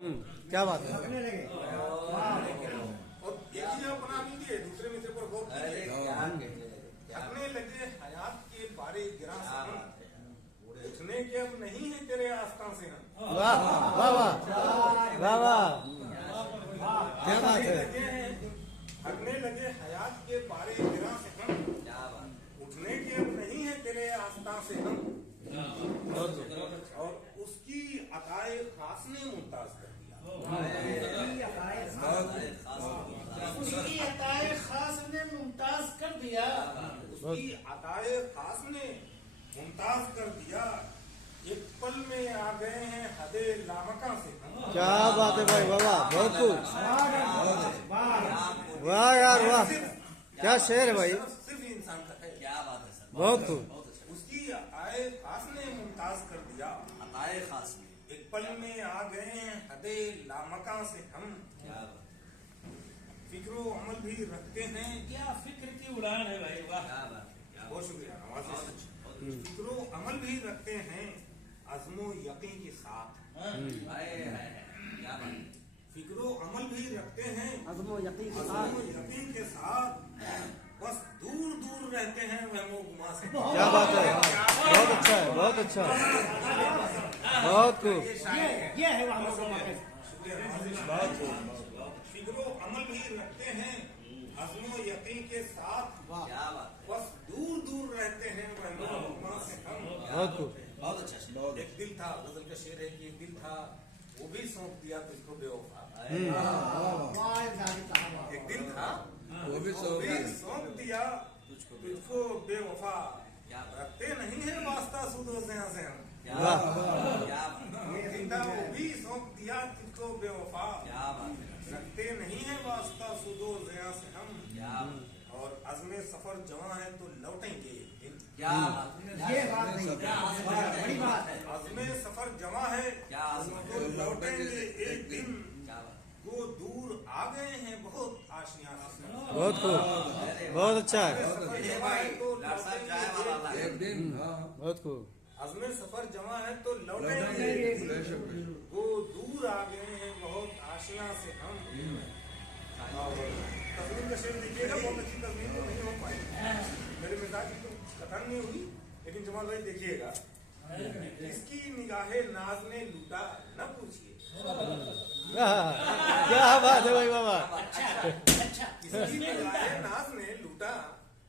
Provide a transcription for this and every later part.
क्या बात है। और एक चीज आप बना लीजिए, दूसरे मित्र पर गौर कीजिए। अपने लगे हयात के बारे गिरा उठने के अब नहीं है तेरे आस्था से हम। वाह वाह वाह वाह वाह, क्या बात है। हटने लगे हयात के बारे गिरा से हम, उठने के अब नहीं है तेरे आस्था से हम। और उसकी अताए खास ने मुमताज कर दिया। उसकी अताए खास ने मुमताज कर दिया। उसकी अताए खास ने मुमताज कर दिया। एक पल में आ गए हैं हदे लामका से हम। क्या बात है भाई, वाह वाह, बहुत खूब, वाह यार वाह, क्या शेर है भाई, सिर्फ इंसान का है। क्या बात है सर, बहुत खूब। उसकी आए खास ने मुमताज कर दिया। अताए खास ने एक पल में आ गए हैं हदे लामका से हम। क्या बात, फिक्रो अमल भी रखते हैं। क्या फिक्र की उड़ान है भाई, वाह। क्या बात है, क्या बहुत शुक्रिया, बहुत नवाज। अच्छा, बहुत फिक्रो अमल भी रखते हैं अज़्मो यकीन के साथ। अच्छा। क्या बात है, फिक्रो अमल भी रखते हैं अज़्मो यकीन अज़्मो यकीन के साथ। बस दूर दूर रहते हैं वहमो गुमा से। क्या बात है, बहुत अच्छा है, बहुत अच्छा, बहुत खूब। ये है वहाँ फिक्रो अमल भी रखते हैं अज़्मो यकीन के साथ। क्या बात है, बस दूर दूर रहते हैं वहमो गुमा से हम। बहुत खूब। बहुत अच्छा सर। एक दिल था, गजल का शेर है कि एक दिल था वो भी सौंप दिया तुझको बेवफा। एक दिल था वो भी सौंप दिया तुझको बेवफा। क्या बात, रखते नहीं है वास्ता सुदो से हम। क्या वाह। बात, क्या बात, एक दिल था वो भी सौंप दिया तुझको बेवफा। क्या बात है, रखते नहीं है वास्ता सुदो जया से हम। क्या बात, और अज़्मे सफर जवां है तो लौटेंगे एक दिन। क्या बात, ये बात नहीं, बड़ी बात है। अज़्मे सफर जवां है क्या बात, तो लौटेंगे एक दिन। क्या बात, वो दूर आ गए हैं बहुत आशियां से। बहुत खूब, बहुत अच्छा है, ये भाई लाड साहब चाय वाला ला है। एक दिन, हाँ, बहुत खूब। अज़्मे सफर जमा है तो लौटेंगे लौटेंगे एक एक दिन। दिन। वो दूर आ गए हैं बहुत आशियां से हम। और तस्वीर का शेर देखिएगा, बहुत अच्छी तस्वीर तो नहीं हो पाई, मेरे मिजाज की तो कथन नहीं हुई, लेकिन जमाल भाई देखिएगा। इसकी निगाहे नाज ने लूटा न पूछिए। क्या बात है भाई, वाह वाह, अच्छा अच्छा, इसकी निगाहे नाज ने लूटा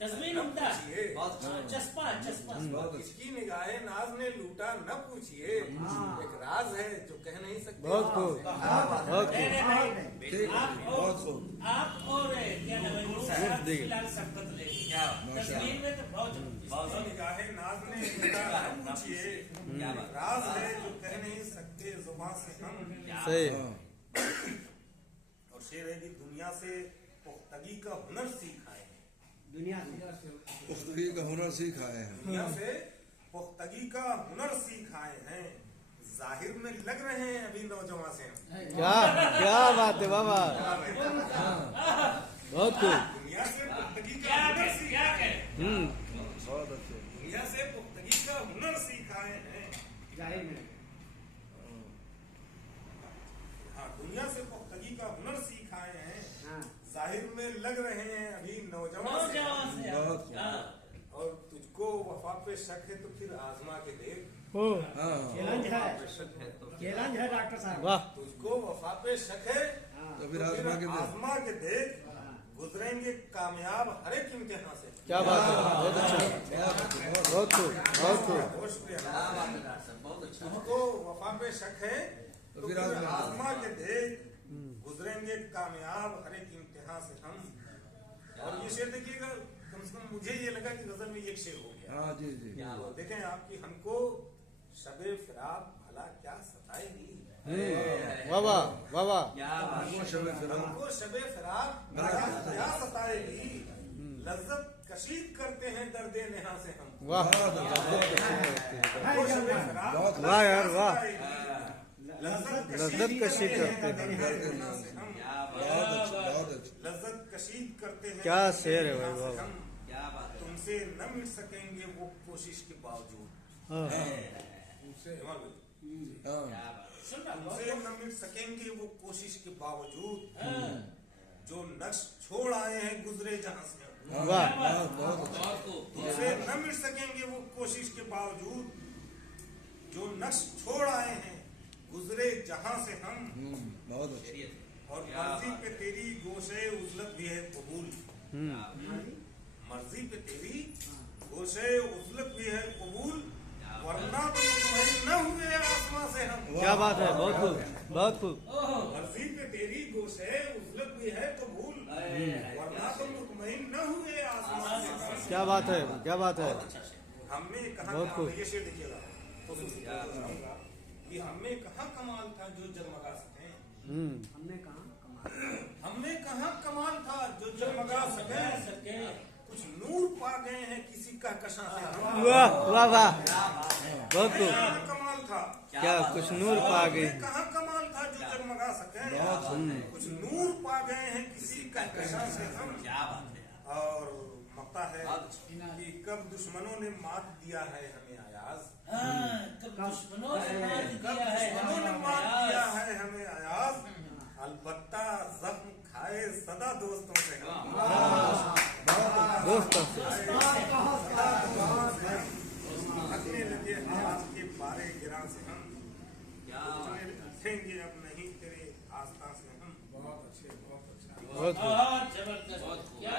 तस्वीर न उमदा, पूछिए। बहुत अच्छा, चस्पा चस्पा। इसकी निगाहे नाज ने लूटा न पूछिए। एक राज है जो कह नहीं सकते। बहुत खूब, बहुत खूब। नहीं, भाई, ठीक है, आप बहुत खूब। आप और क्या नाम है, देखिए। फिलहाल शब्द ले क्या बात, तस्वीर में तो बहुत इसकी निगाहे नाज ने लूटा न पूछिए। क्या बात, राज है जो कह नहीं सकते जुबान से हम। सही, हाँ, और शेर है कि दुनिया से पुख्तगी का हुनर सीख आए हैं। पुख्तगी का हुनर सीख आए हैं। दुनिया से पुख्तगी का हुनर सीख आए हैं। जाहिर में लग रहे हैं अभी नौजवान से हम। क्या क्या बात है, वाह वाह, बहुत खूब। दुनिया से पुख्तगी का क्या हुनर कहे, सीख क्या आए कहे। हैं। बहुत अच्छे। दुनिया से पुख्तगी का हुनर सीख आए हैं। हाँ, दुनिया से पुख्तगी का हुनर सीख आए हैं। जाहिर में लग रहे हैं अभी नौजवान से हम। नौजवान से बहुत खूब। हाँ। और तुझको वफा पे शक है तो फिर आजमा के देख। हाँ, डॉक्टर साहब। वाह, तुझको वफा पे शक है तो फिर आजमा के देख। आजमा के देख। गुजरेंगे कामयाब हर एक इम्तिहान से। क्या बात है, बहुत अच्छा, बहुत खूब, बहुत खूब। बहुत शुक्रिया। क्या बात है डॉक्टर साहब, बहुत अच्छा, तुझको वफा पे शक है तो फिर फिर आजमा आजमा के देख। गुजरेंगे कामयाब हर एक इम्तिहान से हम। और ये शेर देखिएगा, कम से कम मुझे ये लगा कि गजल में एक शेर हो गया। हाँ, जी जी, तो देखें आपकी हमको शबे फिराक भला क्या सताएगी। वाह वाह, वाह वाह, क्या बात, शबे फिराक हमको शबे फिराक भला क्या सताएगी। लज्जत कशीद करते हैं दर्दे नेहा से हम। वाह, हमको शबे फिराक बहुत भला वाह क्या यार, वाह। सताएगी। लज्जत लज्जत कशीद करते हैं दर्दे नेहा से हम। क्या बात, बहुत अच्छे, बहुत अच्छे। लज्जत कशीद करते हैं क्या दर्दे शेर है नेहा भाई, से वाह। हम। क्या बात है, तुमसे न मिट सकेंगे वो कोशिश के बावजूद। हाँ, जमाल भाई, हाँ, क्या बात, तुमसे न मिट सकेंगे वो कोशिश के बावजूद, जो नक्श छोड़ आए हैं गुजरे जहां से हम। वाह बहुत अच्छा। तुमसे न मिट सकेंगे वो कोशिश के बावजूद, जो नक्श छोड़ आए हैं गुजरे जहां से हम। बहुत अच्छा। और मर्जी पे तेरी गोशे उजलत भी है कबूल, मर्जी पे तेरी गोशे उजलत भी है कबूल, वरना तो मुतमईन न हुए आसमां से हम। क्या बात है, बहुत खूब, बहुत खूब। मर्जी पे तेरी गोशे उजलत भी है कबूल, वरना तो मुतमईन न हुए आसमां से हम। क्या बात है, क्या बात है। हमने कहा बहुत खूब। ये शेर देखिएगा तो सुनिएगा कि हमें कहाँ कमाल था जो जगमगा सके, हमने कहाँ कमाल था जो जगमगा सके, कुछ नूर पा गए हैं किसी का कशा से हम। वाह वाह वाह, बहुत खूब। कहाँ कमाल था, क्या कुछ नूर पा गई। कहाँ कमाल था जो जगमगा सके, कुछ नूर पा गए हैं किसी का कशा से हम। क्या बात है। और मक्ता है कि कब दुश्मनों ने मात दिया है हमें अयाज, कब दुश्मनों ने मार कब दिया है दुश्मनों ने हमें मात अयाज। दिया है हमें अयाज, अलबत्ता जख्म खाए सदा दोस्तों से हम। दोस्तों से थकने लगे हाथ के पारे गिरा से हम, क्या उठेंगे अब नहीं तेरे आस्था से हम। बहुत अच्छे, बहुत अच्छा। बहुत खूब। बहुत जबरदस्त। क्या